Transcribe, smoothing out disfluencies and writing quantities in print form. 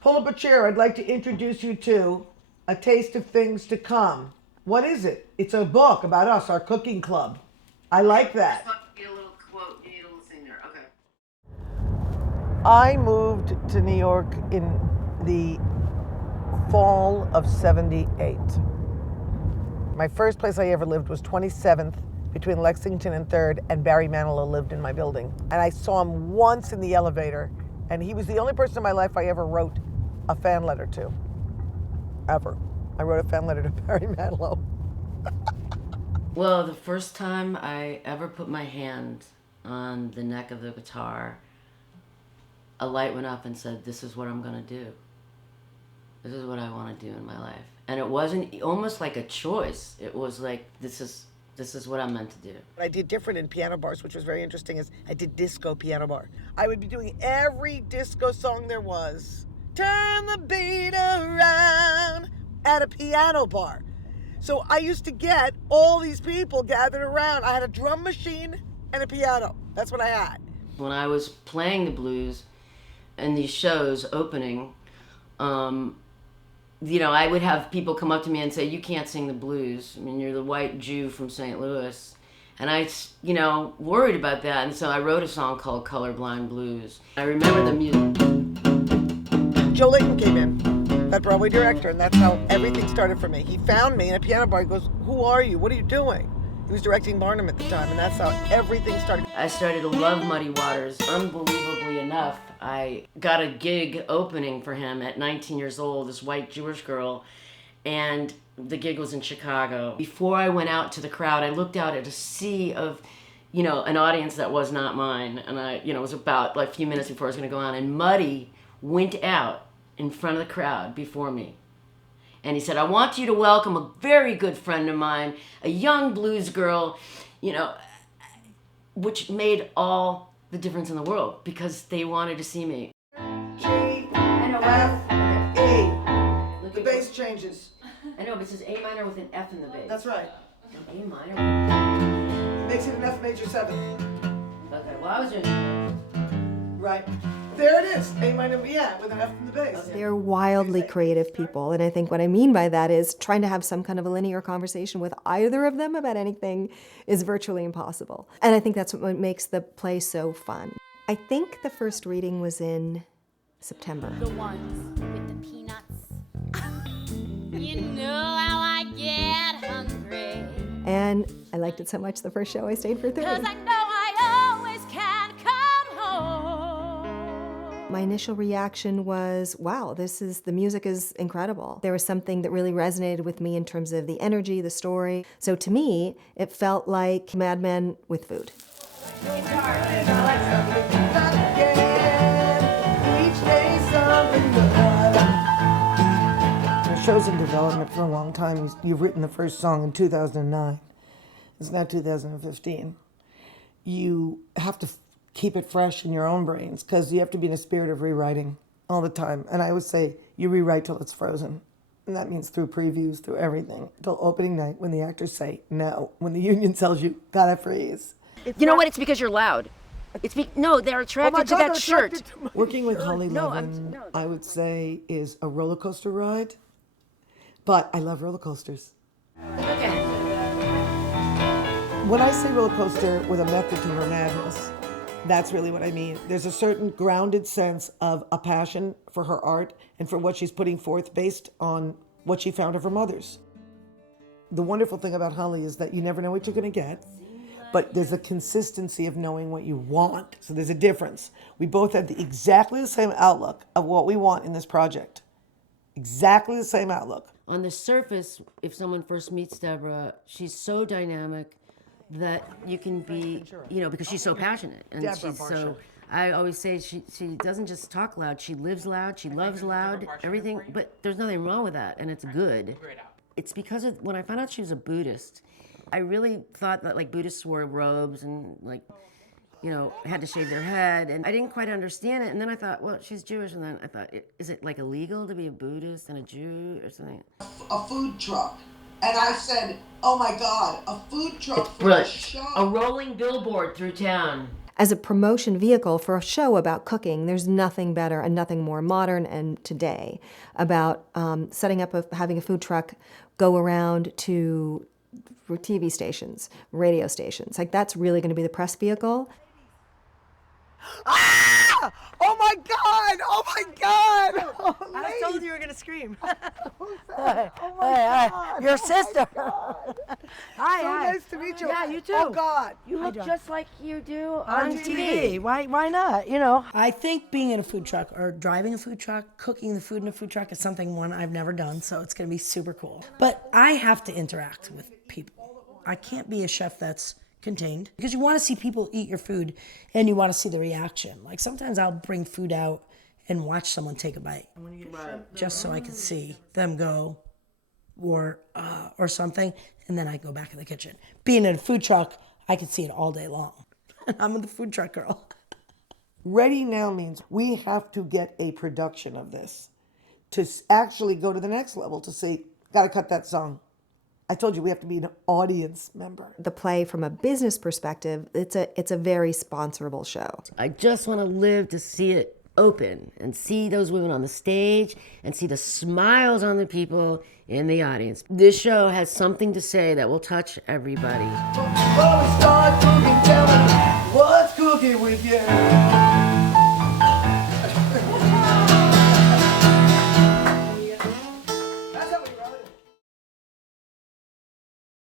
Pull up a chair. I'd like to introduce you to A Taste of Things to Come. What is it? It's a book about us, our cooking club. I like that. Need a little quote. You need a little thing there. Okay. I moved to New York in the fall of '78. My first place I ever lived was 27th between Lexington and 3rd, and Barry Manilow lived in my building. And I saw him once in the elevator, and he was the only person in my life I ever wrote a fan letter to. Ever. I wrote a fan letter to Barry Manilow. Well, the first time I ever put my hand on the neck of the guitar, a light went up and said, "This is what I'm gonna do. This is what I want to do in my life." And it wasn't almost like a choice. It was like, this is what I'm meant to do. What I did different in piano bars, which was very interesting, is I did disco piano bar. I would be doing every disco song there was. Turn the beat around at a piano bar. So I used to get all these people gathered around. I had a drum machine and a piano. That's what I had. When I was playing the blues and these shows opening, I would have people come up to me and say, "You can't sing the blues. I mean, you're the white Jew from St. Louis." And I, worried about that. And so I wrote a song called Colorblind Blues. I remember the music. Joe Layton came in, that Broadway director, and that's how everything started for me. He found me in a piano bar. He goes, "Who are you? What are you doing?" He was directing Barnum at the time, and that's how everything started. I started to love Muddy Waters. Unbelievably enough, I got a gig opening for him at 19 years old, this white Jewish girl, and the gig was in Chicago. Before I went out to the crowd, I looked out at a sea of, an audience that was not mine, and it was about like a few minutes before I was going to go on, and Muddy went out in front of the crowd before me. And he said, "I want you to welcome a very good friend of mine, a young blues girl," which made all the difference in the world because they wanted to see me. G, F, E. The bass changes. I know, but it says A minor with an F in the bass. That's right. A minor. Makes it an F major 7. Okay, well, I was doing. Right. There it is. A minor, yeah, with an F in the bass. Okay. They're wildly creative people, and I think what I mean by that is trying to have some kind of a linear conversation with either of them about anything is virtually impossible. And I think that's what makes the play so fun. I think the first reading was in September. The ones with the peanuts. You know how I get hungry. And I liked it so much the first show I stayed for 3. 'Cause I know I always can come home. My initial reaction was, wow, the music is incredible. There was something that really resonated with me in terms of the energy, the story. So to me, it felt like Mad Men with food. The show's in development for a long time. You've written the first song in 2009. It's now 2015. You have to keep it fresh in your own brains because you have to be in a spirit of rewriting all the time. And I always say you rewrite till it's frozen. And that means through previews, through everything, till opening night when the actors say no, when the union tells you, gotta freeze. You know what? It's because you're loud. No, they're attracted to that shirt. Working with Hollye Levin, I would say, is a roller coaster ride. But I love roller coasters. Okay. When I say roller coaster with a method to her madness, that's really what I mean. There's a certain grounded sense of a passion for her art and for what she's putting forth based on what she found of her mothers. The wonderful thing about Hollye is that you never know what you're going to get, but there's a consistency of knowing what you want. So there's a difference. We both had exactly the same outlook of what we want in this project. Exactly the same outlook. On the surface, if someone first meets Debra, she's so dynamic that you can be, because she's so passionate. And Debra, she's Barsha. so, I always say she doesn't just talk loud, she lives loud, she loves loud, everything, but there's nothing wrong with that, and it's good. It's because of, when I found out she was a Buddhist, I really thought that like Buddhists wore robes and like, had to shave their head, and I didn't quite understand it, and then I thought, well, she's Jewish, and then I thought, is it like illegal to be a Buddhist and a Jew or something? A food truck. And I said, oh my God, a food truck It's for a brilliant. show. A rolling billboard through town. as a promotion vehicle for a show about cooking, there's nothing better and nothing more modern and today about setting up, having a food truck go around to TV stations, radio stations. Like, that's really going to be the press vehicle. Ah! Oh my God! Oh my God! Oh, I told you were gonna scream. oh my God! Your sister. Hi, So hi. nice to meet you. Yeah, you too. Oh God! You look don't. just like you do On TV. Why not? You know. I think being in a food truck or driving a food truck, cooking the food in a food truck is something I've never done, so it's gonna be super cool. But I have to interact with people. I can't be a chef that's contained, because you want to see people eat your food and you want to see the reaction. Like, sometimes I'll bring food out and watch someone take a bite just so I can see them go or something, and then I go back in the kitchen. Being in a food truck, I can see it all day long. I'm the food truck girl. Ready now means we have to get a production of this to actually go to the next level to say, gotta cut that song. I told you we have to be an audience member. The play, from a business perspective, it's a very sponsorable show. I just want to live to see it open and see those women on the stage and see the smiles on the people in the audience. This show has something to say that will touch everybody. Oh,